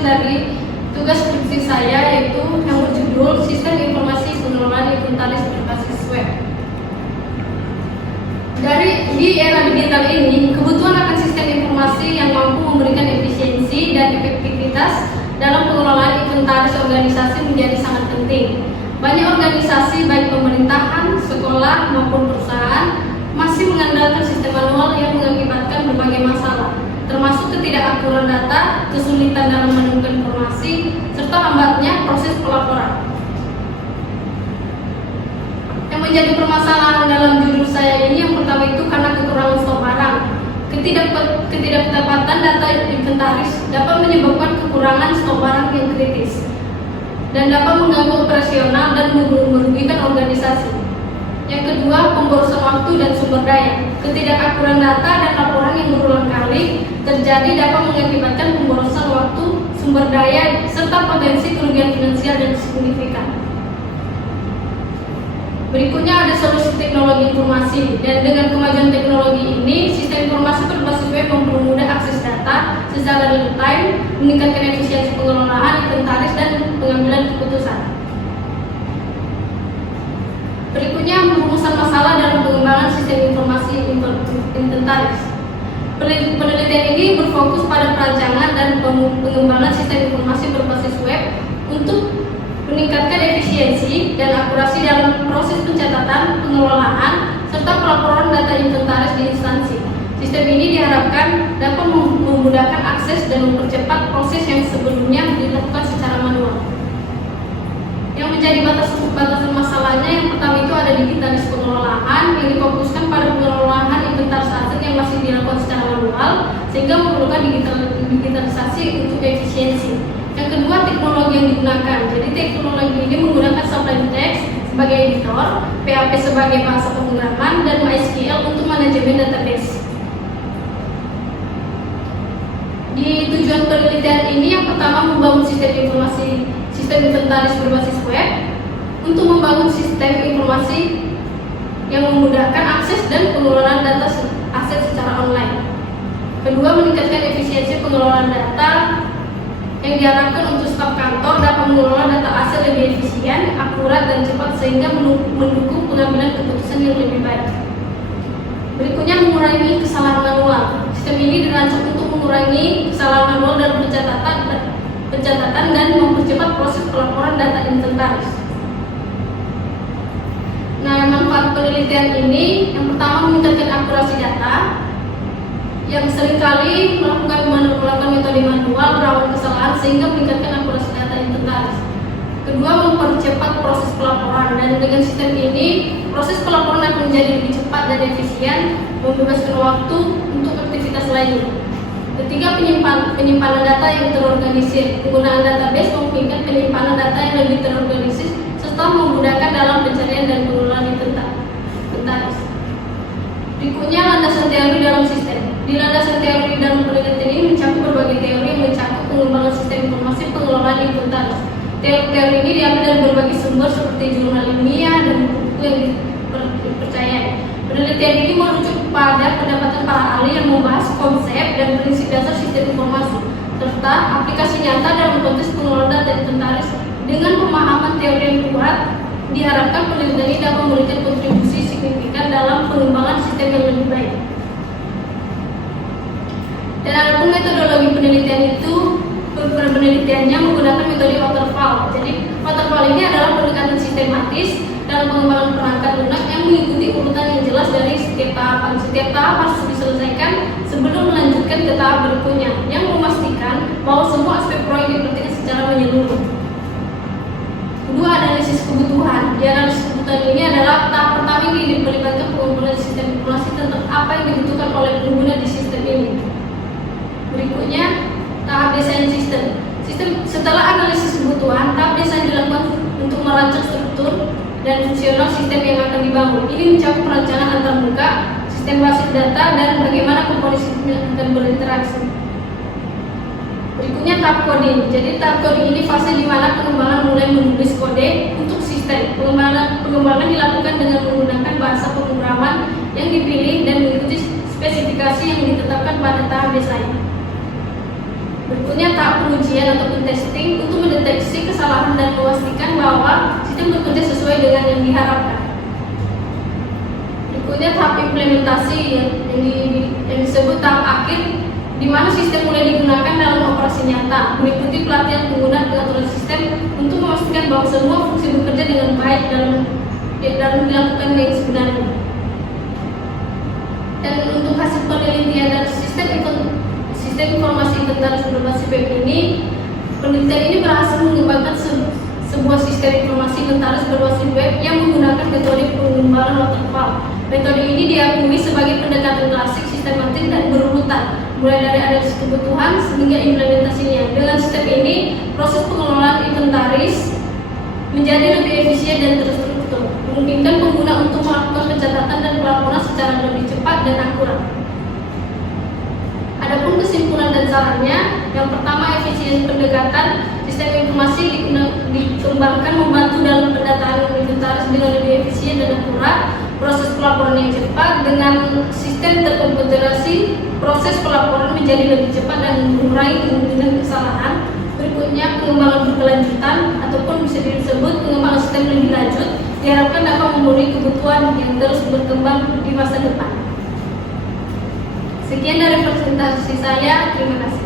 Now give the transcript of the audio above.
dari tugas skripsi saya, yaitu yang berjudul Sistem Informasi Pengelolaan Inventaris Berbasis Web. Di era digital ini, kebutuhan akan sistem informasi yang mampu memberikan efisiensi dan efektivitas dalam pengelolaan inventaris organisasi menjadi sangat penting. Banyak organisasi, baik pemerintahan, sekolah, maupun perusahaan, masih mengandalkan sistem manual yang mengakibatkan berbagai masalah, termasuk ketidakakuran data, kesulitan dalam menemukan informasi, serta lambatnya proses pelaporan. Yang menjadi permasalahan dalam judul saya ini yang pertama itu karena kekurangan stok barang. Ketidaktepatan data inventaris dapat menyebabkan kekurangan stok barang yang kritis dan dapat mengganggu operasional dan merugikan organisasi. Yang kedua, pemborosan waktu dan sumber daya. Ketidakakuran data dan laporan yang berulang kali terjadi dapat mengakibatkan pemborosan waktu, sumber daya, serta potensi kerugian finansial yang signifikan. Berikutnya ada solusi teknologi informasi, dan dengan kemajuan teknologi ini, sistem informasi berbasis web mempermudah akses data secara real time, meningkatkan efisiensi pengelolaan inventaris dan pengambilan keputusan. Berikutnya, perumusan masalah dalam pengembangan sistem informasi inventaris. Penelitian ini berfokus pada perancangan dan pengembangan sistem informasi berbasis web untuk meningkatkan efisiensi dan akurasi dalam proses pencatatan, pengelolaan, serta pelaporan data inventaris di instansi. Sistem ini diharapkan dapat memudahkan akses dan mempercepat proses yang sebelumnya dilakukan secara manual. Yang menjadi batasan masalahnya yang pertama itu ada digitalis pengelolaan yang difokuskan pada pengelolaan inventaris aset yang masih dilakukan secara manual sehingga memerlukan digitalisasi untuk efisiensi. Yang kedua, teknologi yang digunakan. Jadi teknologi ini menggunakan Sublime Text sebagai editor, PHP sebagai bahasa pemrograman, dan MySQL untuk manajemen database. Di tujuan penelitian ini yang pertama membangun sistem inventaris berbasis web untuk membangun sistem informasi yang memudahkan akses dan pengelolaan data aset secara online. Kedua, meningkatkan efisiensi pengelolaan data yang diharapkan untuk staf kantor dapat mengelola data aset lebih efisien, akurat, dan cepat sehingga mendukung pengambilan keputusan yang lebih baik. Berikutnya, mengurangi kesalahan manual. Sistem ini dirancang untuk mengurangi kesalahan manual dalam pencatatan dan mempercepat proses pelaporan data inventaris. Nah, manfaat penelitian ini yang pertama meningkatkan akurasi data, yang seringkali melakukan metode manual rawan kesalahan sehingga meningkatkan akurasi data inventaris. Kedua, mempercepat proses pelaporan, dan dengan sistem ini proses pelaporan akan menjadi lebih cepat dan efisien, membebaskan waktu untuk aktivitas lainnya. Ketiga, penyimpanan data yang terorganisir. Penggunaan database memungkinkan penyimpanan data yang lebih terorganisir serta memudahkan dalam pencarian dan pengelolaan inventaris. Berikutnya, landasan teori dalam sistem. Di landasan teori dalam penelitian ini mencakup berbagai teori yang mencakup pengembangan sistem informasi pengelolaan inventaris. Teori ini diambil dari berbagai sumber seperti jurnal ilmiah dan buku yang dipercayai. Penelitian ini merujuk pada pendapatan para ahli yang membahas konsep dan prinsip dasar sistem informasi serta aplikasi nyata dalam konteks pengelolaan data inventaris. Dengan pemahaman teori yang kuat, diharapkan penelitian ini dapat memberikan kontribusi signifikan dalam pengembangan sistem yang lebih baik. Dan adapun metodologi penelitiannya menggunakan metode waterfall. Jadi waterfall ini adalah pendekatan sistematis dalam pengembangan perangkat lunak yang mengikuti urutan yang jelas dari setiap tahapan. Setiap tahap harus diselesaikan sebelum melanjutkan ke tahap berikutnya, yang memastikan bahwa semua aspek proyek diperhatikan secara menyeluruh. Kedua, analisis kebutuhan. Di analisis kebutuhan ini adalah tahap pertama yang melibatkan pengumpulan sistem informasi tentang apa yang dibutuhkan oleh pengguna di sistem ini. Berikutnya, tahap desain sistem. Setelah analisis kebutuhan, tahap desain dilakukan untuk merancang struktur dan fungsional sistem yang akan dibangun. Ini mencakup perencanaan antarmuka, sistem basis data, dan bagaimana komponen sistem akan berinteraksi. Berikutnya, tahap coding. Jadi tahap coding ini fase di mana pengembangan mulai menulis kode untuk sistem. Pengembangan dilakukan dengan menggunakan bahasa pemrograman yang dipilih dan mengikuti spesifikasi yang ditetapkan pada tahap desain. Berikutnya tahap pengujian ataupun testing untuk mendeteksi kesalahan dan memastikan bahwa sistem bekerja sesuai dengan yang diharapkan. Berikutnya tahap implementasi yang disebut tahap akhir, di mana sistem mulai digunakan dalam operasi nyata, mengikuti pelatihan penggunaan pengaturan sistem untuk memastikan bahwa semua fungsi bekerja dengan baik dalam dilakukan yang sebenarnya. Dan untuk hasil penelitian dan sistem informasi inventaris berbasis web ini, penelitian ini berhasil mengembangkan sebuah sistem informasi inventaris berbasis web yang menggunakan metode pengembangan waterfall. Metode ini diakui sebagai pendekatan klasik, sistematik dan berurutan, mulai dari analisis kebutuhan sehingga implementasinya. Dengan sistem ini, proses pengelolaan inventaris menjadi lebih efisien dan terstruktur, memungkinkan pengguna untuk melakukan pencatatan dan pelaporan secara lebih cepat dan akurat. Adapun kesimpulan dan sarannya, yang pertama, efisiensi pendekatan sistem informasi dikembangkan membantu dalam pendataan inventaris dengan lebih efisien dan akurat. Proses pelaporan yang cepat dengan sistem terkomputerasi, proses pelaporan menjadi lebih cepat dan mengurangi kemungkinan kesalahan. Berikutnya, pengembangan berkelanjutan ataupun bisa disebut pengembangan sistem lebih lanjut diharapkan dapat memenuhi kebutuhan yang terus berkembang di masa depan. Sekian dari presentasi saya, terima kasih.